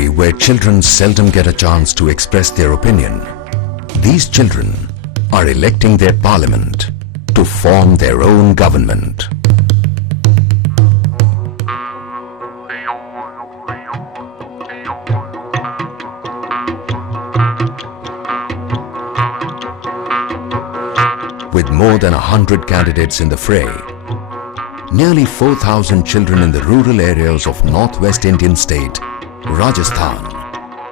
country where children seldom get a chance to express their opinion, these children are electing their parliament to form their own government. With more than 100 candidates in the fray, nearly 4,000 children in the rural areas of northwest Indian state, Rajasthan,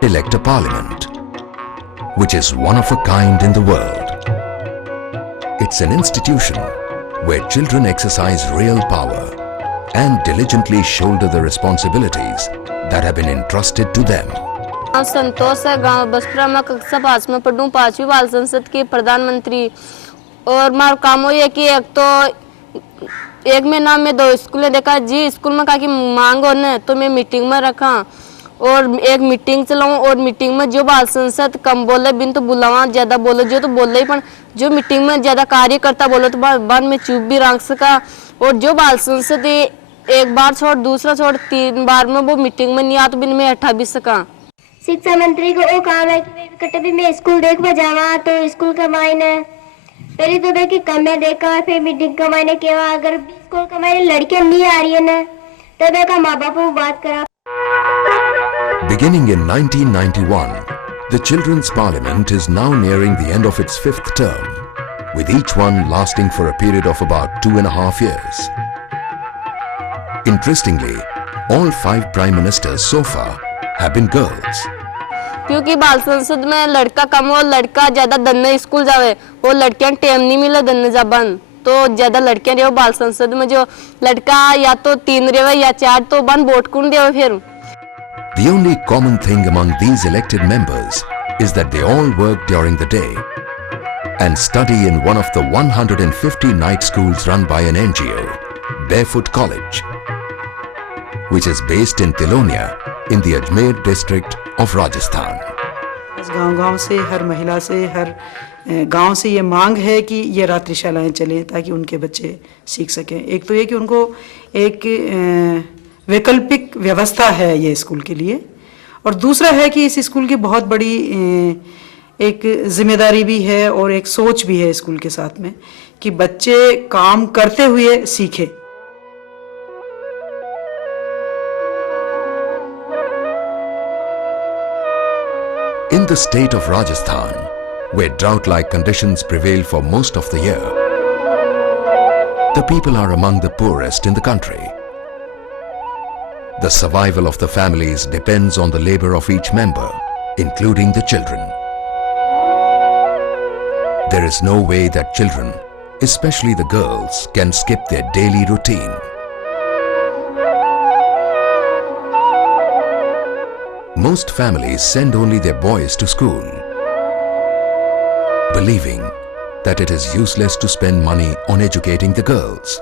elect a parliament, which is one of a kind in the world. It's an institution where children exercise real power and diligently shoulder the responsibilities that have been entrusted to them. संतोष है, गांव बसपुरा में कक्षा 5 में पढ़ूं, 5वीं बाल संसद के प्रधानमंत्री। और मार काम हो ये कि एक महीना में 2 स्कूलें देखा जी, स्कूल में कहा कि मांग हो न तो मैं मीटिंग में रखा और एक मीटिंग चलाऊं, और मीटिंग में जो बाल संसद कम बोले बिन तो बुलावा, ज़्यादा बोले जो तो बोले ही, पर जो मीटिंग में ज़्यादा कार्य करता बोले तो बाद में चुप भी रख सका। और जो बाल संसद एक बार छोड़ दूसरा छोड़ 3 बार में वो मीटिंग में नहीं आ तो बिन में हटा भी सका। शिक्षा मंत्री को वो काम है कि कटे भी मैं स्कूल देख पर जावा तो स्कूल का मायने पहले तो देखी कम देखा, फिर मीटिंग का मायने केवा, अगर स्कूल का मायने लड़कियां नहीं आ रही है ना तो देखा माँ बाप को बात करा। Beginning in 1991, the Children's Parliament is now nearing the end of its 5th term, with each one lasting for a period of about 2.5 years. Interestingly, all 5 Prime Ministers so far have been girls. क्योंकि बाल संसद में लड़का कम हो, लड़का ज्यादा दन्ने school जावे, वो लड़कियां टाइम नहीं मिला दन्ने जाबन, तो ज्यादा लड़कियां रहो बाल संसद में। जो लड़का या तो 3 रहे या 4 तो बन वोट कौन देवे फिर। The only common thing among these elected members is that they all work during the day and study in one of the 150 night schools run by an NGO, Barefoot College, which is based in Tilonia in the Ajmer district of Rajasthan. गांव-गांव से हर महिला से हर गांव से ये मांग है कि ये रात्रिशालाएं चलें ताकि उनके बच्चे सीख सकें। एक तो ये कि उनको एक वैकल्पिक व्यवस्था है ये स्कूल के लिए, और दूसरा है कि इस स्कूल की बहुत बड़ी एक जिम्मेदारी भी है और एक सोच भी है स्कूल के साथ में कि बच्चे काम करते हुए सीखें। In the state of Rajasthan, where drought-like conditions prevail for most of the year, the people are among the poorest in the country. The survival of the families depends on the labor of each member, including the children. There is no way that children, especially the girls, can skip their daily routine. Most families send only their boys to school, believing that it is useless to spend money on educating the girls.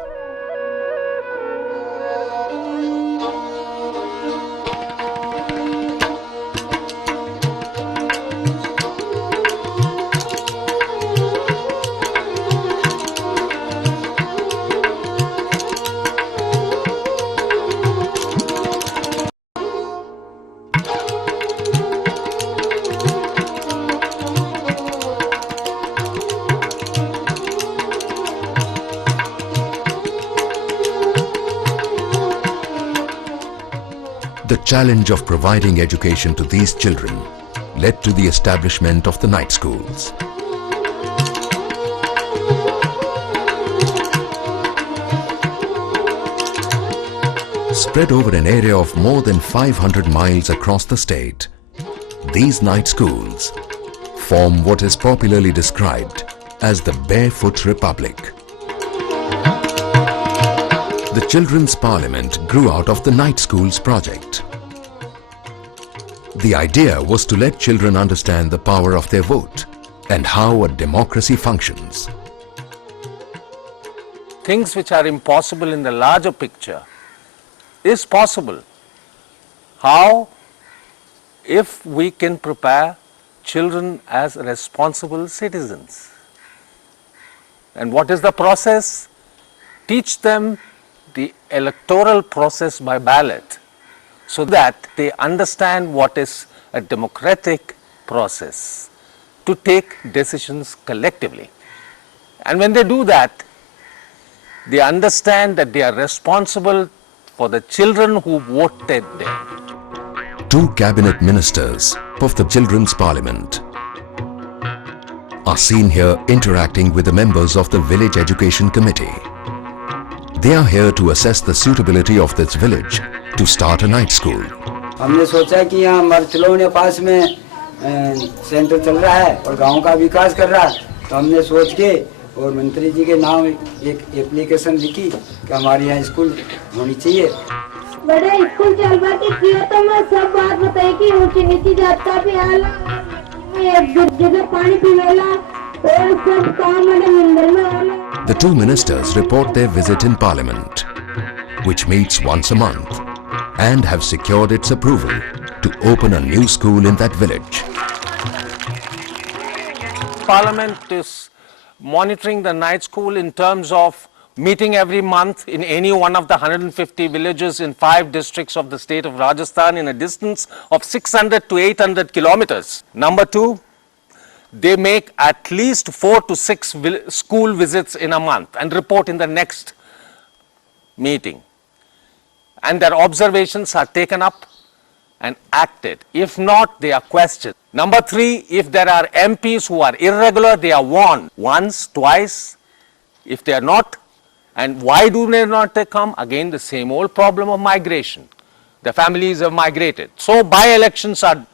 The challenge of providing education to these children led to the establishment of the night schools. Spread over an area of more than 500 miles across the state, these night schools form what is popularly described as the Barefoot Republic. The Children's Parliament grew out of the Night Schools project. The idea was to let children understand the power of their vote and how a democracy functions. Things which are impossible in the larger picture is possible. How? If we can prepare children as responsible citizens. And what is the process? Teach them the electoral process by ballot, so that they understand what is a democratic process to take decisions collectively. And when they do that, they understand that they are responsible for the children who voted them. Two cabinet ministers of the Children's Parliament are seen here interacting with the members of the Village Education Committee. They are here to assess the suitability of this village to start a night school. हमने सोचा कि यहाँ हमारे तिलोनिया पास में centre चल रहा है और गांव का विकास कर रहा है, तो हमने सोच के और मंत्री जी के नाम एक एप्लीकेशन लिखी कि हमारे यहाँ स्कूल होनी चाहिए। बड़े स्कूल चलवा के किया तो मैं सब बात बताई कि ऊंची नीची जात का भी हाल एक जगह पानी पीवेला और सब काम मैंने मंदिर में होला। The two ministers report their visit in Parliament, which meets once a month, and have secured its approval to open a new school in that village. Parliament is monitoring the night school in terms of meeting every month in any one of the 150 villages in 5 districts of the state of Rajasthan in a distance of 600 to 800 kilometers. Number 2, they make at least 4 to 6 school visits in a month and report in the next meeting. And their observations are taken up and acted. If not, they are questioned. Number 3, if there are MPs who are irregular, they are warned once, twice. If they are not, and why do they not come? Again, the same old problem of migration. The families have migrated. So by-elections are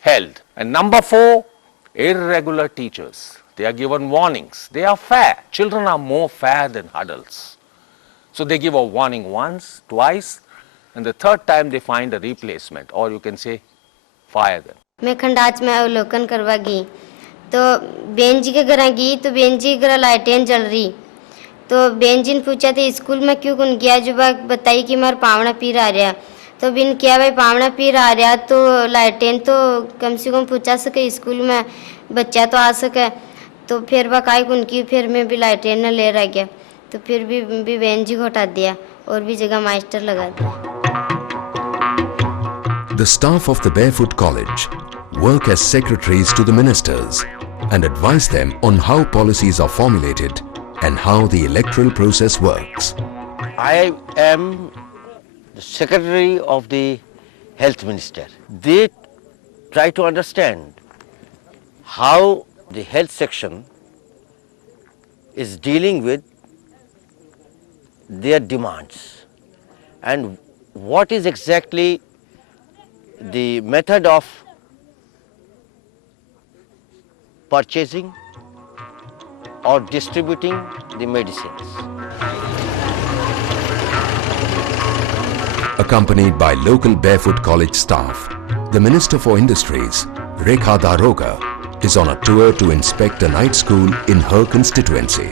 held. And number 4, irregular teachers. They are given warnings. They are fair. Children are more fair than adults. So they give a warning once, twice, and the third time they find a replacement, or you can say fire them. मैं खंडाच में अवलोकन करवा गई तो Ben जी के घर गई तो बेन जी के घर लाइटें जल रही तो बेन जी ने पूछा था स्कूल में क्यों कौन गया जो बात बताई कि मार पावना पीर आ रहा तो बिन क्या भाई पावना पीर आ रहा तो लाइटें तो कम से कम पूछा सके स्कूल में बच्चा तो आ सके तो फिर वकाई उनकी फिर मैं भी लाइटें न ले रह गया तो फिर भी बेन जी को हटा दिया और भी जगह मास्टर लगा दिया। The staff of the Barefoot College work as secretaries to the ministers and advise them on how policies are formulated and how the electoral process works. I am the secretary of the health minister. They try to understand how the health section is dealing with their demands and what is exactly the method of purchasing or distributing the medicines. Accompanied by local Barefoot College staff, the Minister for Industries, Rekha Daroga, is on a tour to inspect a night school in her constituency.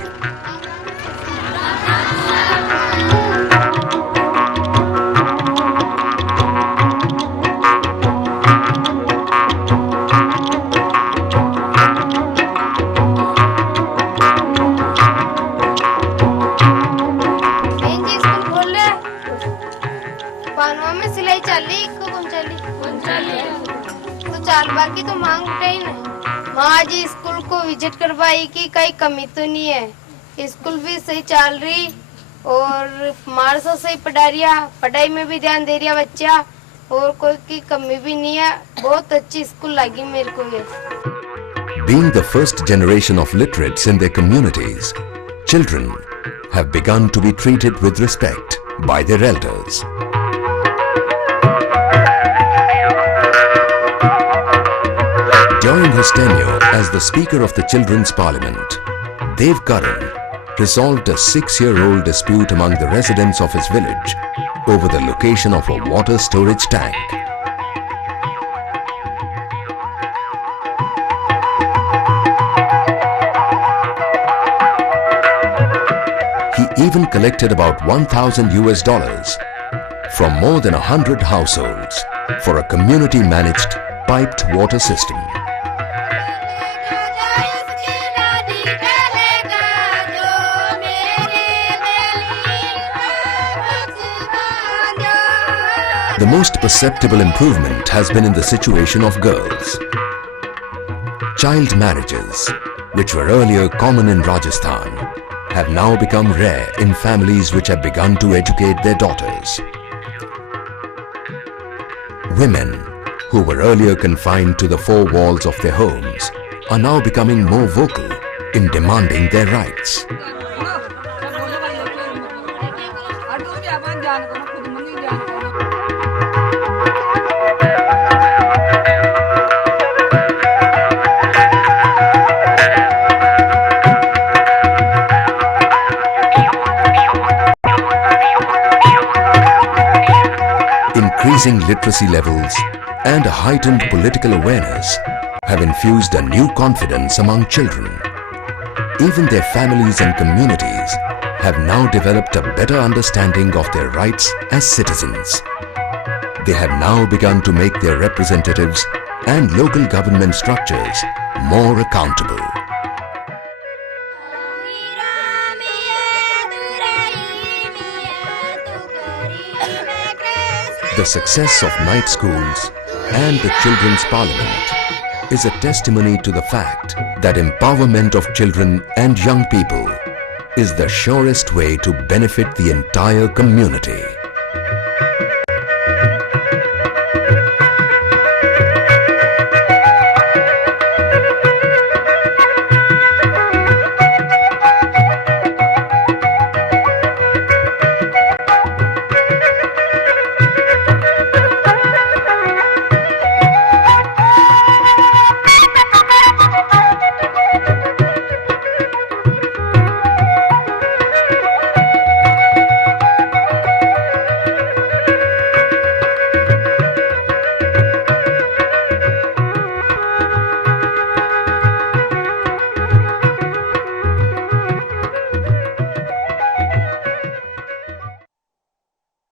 बाकी तो मांग उठे ही नहीं। माँ जी school को visit करवाई कि कहीं कमी तो नहीं है, स्कूल भी सही चल रही और मार्सा सही पढ़ाई में भी ध्यान दे रहा बच्चा और कोई की कमी भी नहीं है, बहुत अच्छी स्कूल लगी मेरे को ये। Being the first generation of literates in their communities, children have begun to be treated with respect by their elders. During his tenure as the Speaker of the Children's Parliament, Dev Karan resolved a 6-year-old dispute among the residents of his village over the location of a water storage tank. He even collected about $1,000 from more than 100 households for a community-managed piped water system. The most perceptible improvement has been in the situation of girls. Child marriages, which were earlier common in Rajasthan, have now become rare in families which have begun to educate their daughters. Women, who were earlier confined to the four walls of their homes, are now becoming more vocal in demanding their rights. Increasing literacy levels and a heightened political awareness have infused a new confidence among children. Even their families and communities have now developed a better understanding of their rights as citizens. They have now begun to make their representatives and local government structures more accountable. The success of night schools and the Children's Parliament is a testimony to the fact that empowerment of children and young people is the surest way to benefit the entire community.